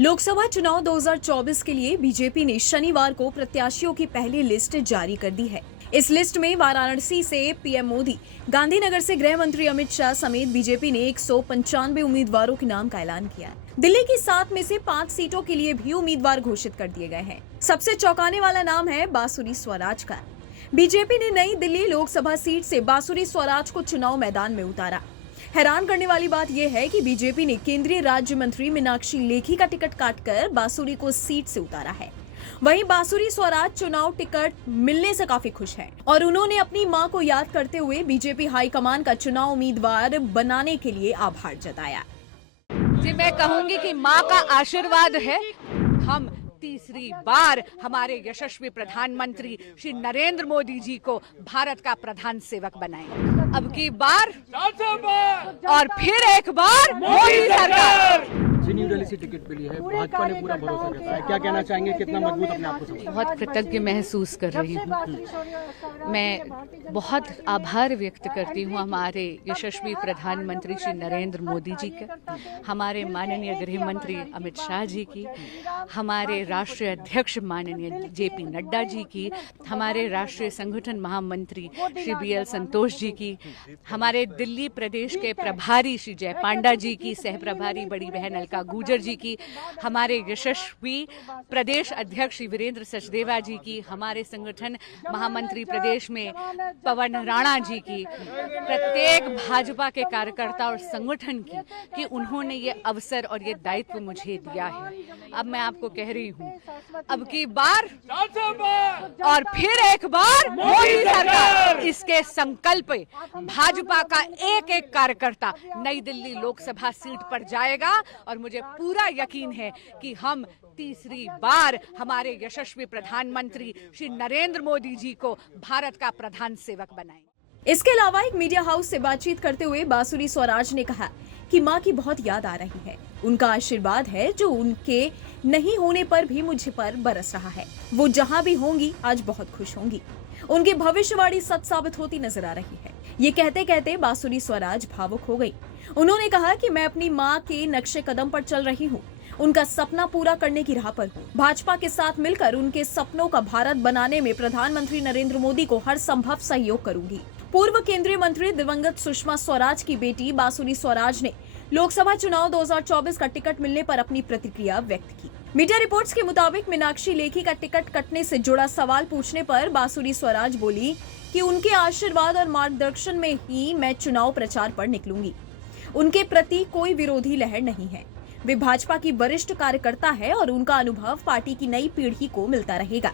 लोकसभा चुनाव 2024 के लिए बीजेपी ने शनिवार को प्रत्याशियों की पहली लिस्ट जारी कर दी है। इस लिस्ट में वाराणसी से पीएम मोदी, गांधीनगर से गृह मंत्री अमित शाह समेत बीजेपी ने 195 उम्मीदवारों के नाम का ऐलान किया। दिल्ली की 7 में से 5 सीटों के लिए भी उम्मीदवार घोषित कर दिए गए हैं। सबसे चौंकाने वाला नाम है बांसुरी स्वराज का। बीजेपी ने नई दिल्ली लोकसभा सीट से बांसुरी स्वराज को चुनाव मैदान में उतारा। हैरान करने वाली बात यह है कि बीजेपी ने केंद्रीय राज्य मंत्री मीनाक्षी लेखी का टिकट काटकर बांसुरी को सीट से उतारा है। वहीं बांसुरी स्वराज चुनाव टिकट मिलने से काफी खुश है और उन्होंने अपनी मां को याद करते हुए बीजेपी हाईकमान का चुनाव उम्मीदवार बनाने के लिए आभार जताया। जी, मैं कहूंगी कि मां का आशीर्वाद है। हम तीसरी बार हमारे यशस्वी प्रधानमंत्री श्री नरेंद्र मोदी जी को भारत का प्रधान सेवक बनाएंगे। अब की बार और फिर एक बार मोदी सरकार। न्यू दिल्ली से टिकट मिली है, भाजपा ने पूरा भरोसा रखा है, क्या कहना चाहेंगे, कितना मजबूत अपने आप को समझते हैं? बहुत कृतज्ञ महसूस कर रही हूँ। मैं बहुत आभार व्यक्त करती हूँ हमारे यशस्वी प्रधानमंत्री श्री नरेंद्र मोदी जी का, हमारे माननीय गृह मंत्री अमित शाह जी की, हमारे राष्ट्रीय अध्यक्ष माननीय जेपी नड्डा जी की, हमारे राष्ट्रीय संगठन महामंत्री श्री BL संतोष जी की, हमारे दिल्ली प्रदेश के प्रभारी श्री जय पांडा जी की, सह प्रभारी बड़ी बहन अलका गुर्जर जी की, हमारे यशस्वी प्रदेश अध्यक्ष श्री वीरेंद्र सचदेवा जी की, हमारे संगठन महामंत्री प्रदेश में पवन राणा जी की, प्रत्येक भाजपा के कार्यकर्ता और संगठन की कि उन्होंने ये अवसर और ये दायित्व मुझे दिया है। अब मैं आपको कह रही हूँ, अब की बार और फिर एक बार मोदी सरकार। इसके संकल्प भाजपा का एक एक कार्यकर्ता नई दिल्ली लोकसभा सीट पर जाएगा और मुझे पूरा यकीन है कि हम तीसरी बार हमारे यशस्वी प्रधानमंत्री श्री नरेंद्र मोदी जी को भारत का प्रधान सेवक बनाएंगे। इसके अलावा एक मीडिया हाउस से बातचीत करते हुए बांसुरी स्वराज ने कहा कि मां की बहुत याद आ रही है। उनका आशीर्वाद है जो उनके नहीं होने पर भी मुझे पर बरस रहा है। वो जहां भी होंगी आज बहुत खुश होंगी। उनकी भविष्यवाणी सच साबित होती नजर आ रही है। ये कहते कहते बांसुरी स्वराज भावुक हो गई। उन्होंने कहा कि मैं अपनी मां के नक्शे कदम पर चल रही हूँ, उनका सपना पूरा करने की राह पर हूँ। भाजपा के साथ मिलकर उनके सपनों का भारत बनाने में प्रधानमंत्री नरेंद्र मोदी को हर संभव सहयोग करूंगी। पूर्व केंद्रीय मंत्री दिवंगत सुषमा स्वराज की बेटी बांसुरी स्वराज ने लोकसभा चुनाव 2024 का टिकट मिलने पर अपनी प्रतिक्रिया व्यक्त की। मीडिया रिपोर्ट्स के मुताबिक मीनाक्षी लेखी का टिकट कटने से जुड़ा सवाल पूछने पर बांसुरी स्वराज बोली कि उनके आशीर्वाद और मार्गदर्शन में ही मैं चुनाव प्रचार पर निकलूंगी। उनके प्रति कोई विरोधी लहर नहीं है। वे भाजपा की वरिष्ठ कार्यकर्ता है और उनका अनुभव पार्टी की नई पीढ़ी को मिलता रहेगा।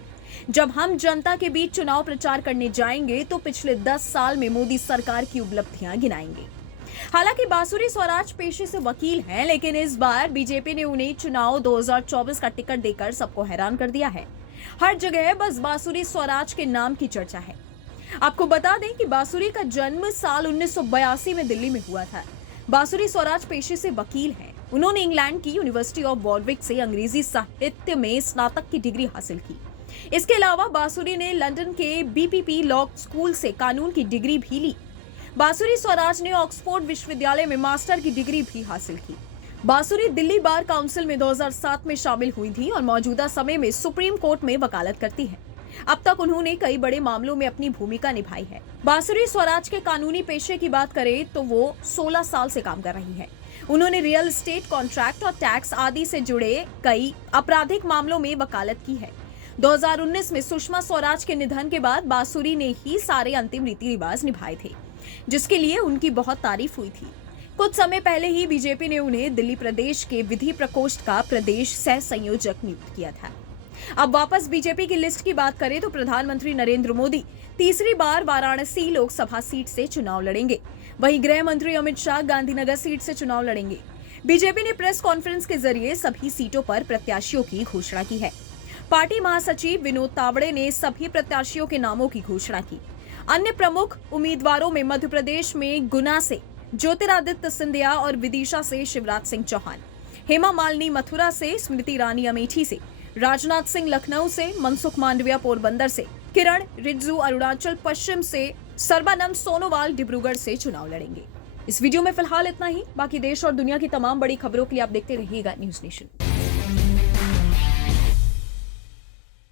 जब हम जनता के बीच चुनाव प्रचार करने जाएंगे तो पिछले 10 साल में मोदी सरकार की उपलब्धियां गिनाएंगे। हालांकि बांसुरी स्वराज पेशे से वकील हैं, लेकिन इस बार बीजेपी ने उन्हें चुनाव 2024 का टिकट देकर सबको हैरान कर दिया है। हर जगह बस बांसुरी स्वराज के नाम की चर्चा है। आपको बता दें कि बांसुरी का जन्म साल 1982 में दिल्ली में हुआ था। बांसुरी स्वराज पेशे से वकील हैं। उन्होंने इंग्लैंड की यूनिवर्सिटी ऑफ वॉरविक से अंग्रेजी साहित्य में स्नातक की डिग्री हासिल की। इसके अलावा बांसुरी ने लंदन के BPP लॉ स्कूल से कानून की डिग्री भी ली। बांसुरी स्वराज ने ऑक्सफोर्ड विश्वविद्यालय में मास्टर की डिग्री भी हासिल की। बांसुरी दिल्ली बार काउंसिल में 2007 में शामिल हुई थी और मौजूदा समय में सुप्रीम कोर्ट में वकालत करती है। अब तक उन्होंने कई बड़े मामलों में अपनी भूमिका निभाई है। बांसुरी स्वराज के कानूनी पेशे की बात करें तो वो 16 साल से काम कर रही है। उन्होंने रियल एस्टेट, कॉन्ट्रैक्ट और टैक्स आदि से जुड़े कई आपराधिक मामलों में वकालत की है। 2019 में सुषमा स्वराज के निधन के बाद बांसुरी ने ही सारे अंतिम रीति रिवाज निभाए थे, जिसके लिए उनकी बहुत तारीफ हुई थी। कुछ समय पहले ही बीजेपी ने उन्हें दिल्ली प्रदेश के विधि प्रकोष्ठ का प्रदेश सह संयोजक नियुक्त किया था। अब वापस बीजेपी की लिस्ट की बात करें तो प्रधानमंत्री नरेंद्र मोदी तीसरी बार वाराणसी लोकसभा सीट से चुनाव लड़ेंगे। वहीं गृह मंत्री अमित शाह गांधीनगर सीट से चुनाव लड़ेंगे। बीजेपी ने प्रेस कॉन्फ्रेंस के जरिए सभी सीटों पर प्रत्याशियों की घोषणा की है। पार्टी महासचिव विनोद तावड़े ने सभी प्रत्याशियों के नामों की घोषणा की। अन्य प्रमुख उम्मीदवारों में मध्य प्रदेश में गुना से ज्योतिरादित्य सिंधिया और विदिशा से शिवराज सिंह चौहान, हेमा मालिनी मथुरा से, स्मृति ईरानी अमेठी से, राजनाथ सिंह लखनऊ से, मनसुख मांडविया पोरबंदर से, किरण रिजिजू अरुणाचल पश्चिम से, सर्बानंद सोनोवाल डिब्रूगढ़ से चुनाव लड़ेंगे। इस वीडियो में फिलहाल इतना ही। बाकी देश और दुनिया की तमाम बड़ी खबरों के लिए आप देखते रहिएगा न्यूज़ नेशन।